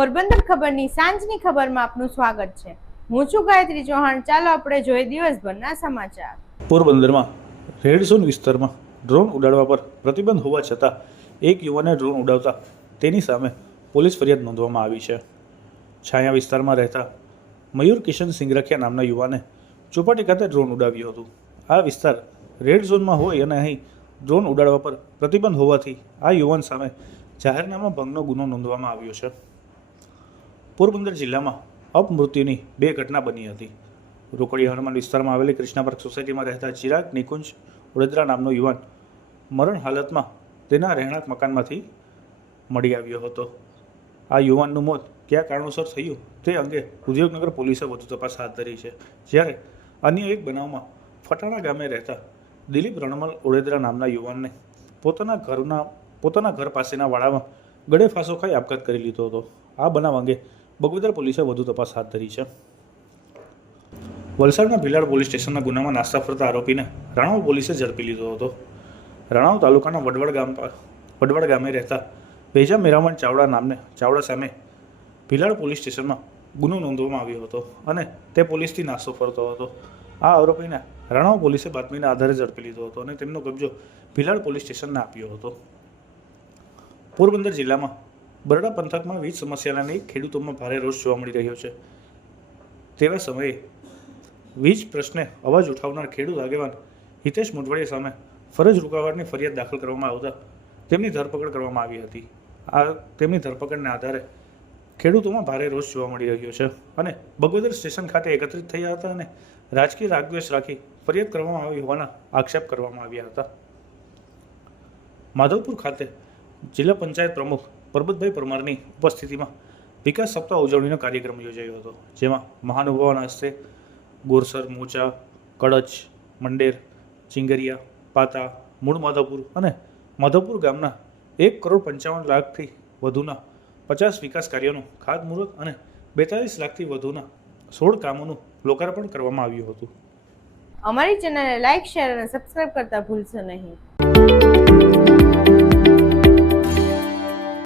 પોરબંદર ખબરની સાંજની ખબરમાં આપનું સ્વાગત છે। હું છું ગાયત્રી ચૌહાણ। ચાલો આપણે જોઈએ દિવસભરના સમાચાર। પોરબંદરમાં રેડ ઝોન વિસ્તારમાં ડ્રોન ઉડાડવા પર પ્રતિબંધ હોવા છતાં એક યુવાને ડ્રોન ઉડાવતા તેની સામે પોલીસ ફરિયાદ નોંધવામાં આવી છે। છાયા વિસ્તારમાં રહેતા મયુર કિશન સિંગરખિયા નામના યુવાને ચોપાટી ખાતે ડ્રોન ઉડાવ્યું હતું। આ વિસ્તાર રેડ ઝોનમાં હોય અને અહીં ડ્રોન ઉડાડવા પર પ્રતિબંધ હોવાથી આ યુવાન સામે જાહેરનામા ભંગનો ગુનો નોંધવામાં આવ્યો છે। પોરબંદર જિલ્લામાં અપમૃત્યુની 2 ઘટના બની હતી। રોકડિયા હનુમાન વિસ્તારમાં આવેલી કૃષ્ણા પાર્ક સોસાયટીમાં રહેતા ચિરાગ નિકુંજ ઉડેદરા નામનો યુવાન મરણ હાલતમાં તેના રહેણાંક મકાનમાંથી મળી આવ્યો હતો। આ યુવાનનું મોત કયા કારણોસર થયું તે અંગે ઉદ્યોગનગર પોલીસે વધુ તપાસ હાથ ધરી છે। જ્યારે અન્ય એક બનાવમાં ફટાણા ગામે રહેતા દિલીપ રણમલ ઉડેદરા નામના યુવાનને પોતાના ઘર પાસેના વાડામાં ગળે ફાંસો ખાઈ આપઘાત કરી લીધો હતો। આ બનાવ અંગે બગોદર પોલીસે વધુ તપાસ હાથ ધરી છે। વલસાડના ભીલાડ પોલીસ સ્ટેશનના ગુનામાં નાસ્તા ફરતા આરોપીને રાણાવ પોલીસે ઝડપી લીધો હતો। રાણાવ તાલુકાના વડવડ ગામે રહેતા ભેજા મેરામણ ચાવડા સામે ભીલાડ પોલીસ સ્ટેશનમાં ગુનો નોંધવામાં આવ્યો હતો અને તે પોલીસથી નાસ્તો ફરતો હતો। આ આરોપીને રાણાવ પોલીસે બાતમીના આધારે ઝડપી લીધો હતો અને તેમનો કબજો ભીલાડ પોલીસ સ્ટેશનને આપ્યો હતો। પોરબંદર જિલ્લામાં બરડા પંથકમાં વીજ સમસ્યાને લઈ ખેડૂતોમાં ભારે રોષ જોવા મળી રહ્યો છે। તેવા સમયે વીજ પ્રશ્ને અવાજ ઉઠાવનાર ખેડૂત આગેવાન હિતેશ મોઢવાડિયા સામે ફરજ રૂકાવટની ફરિયાદ દાખલ કરવામાં આવતા તેમની ધરપકડ કરવામાં આવી હતી। તેમની ધરપકડના આધારે ખેડૂતોમાં ભારે રોષ જોવા મળી રહ્યો છે અને બગોદર સ્ટેશન ખાતે એકત્રિત થયા હતા અને રાજકીય રાગદ્વેષ રાખી ફરિયાદ કરવામાં આવી હોવાના આક્ષેપ કરવામાં આવ્યા હતા। માધવપુર ખાતે જિલ્લા પંચાયત પ્રમુખ પરબતભાઈ પરમારની ઉપસ્થિતિમાં વિકાસ સપ્તાહ ઉજવણીનો કાર્યક્રમ યોજાયો હતો, જેમાં મહાનુભાવોના હસ્તે ગોરસર, મોચા, કડચ, મંડેર, ચિંગરિયા, પાતા, મૂળ માધવપુર અને માધવપુર ગામના 1,55,00,000થી વધુના 50 વિકાસ કાર્યોનું ખાતમુહૂર્ત અને 42 લાખથી વધુના 16 કામોનું લોકાર્પણ કરવામાં આવ્યું હતું। અમારી ચેનલને લાઇક, શેર અને સબસ્ક્રાઇબ કરતા ભૂલશો નહીં।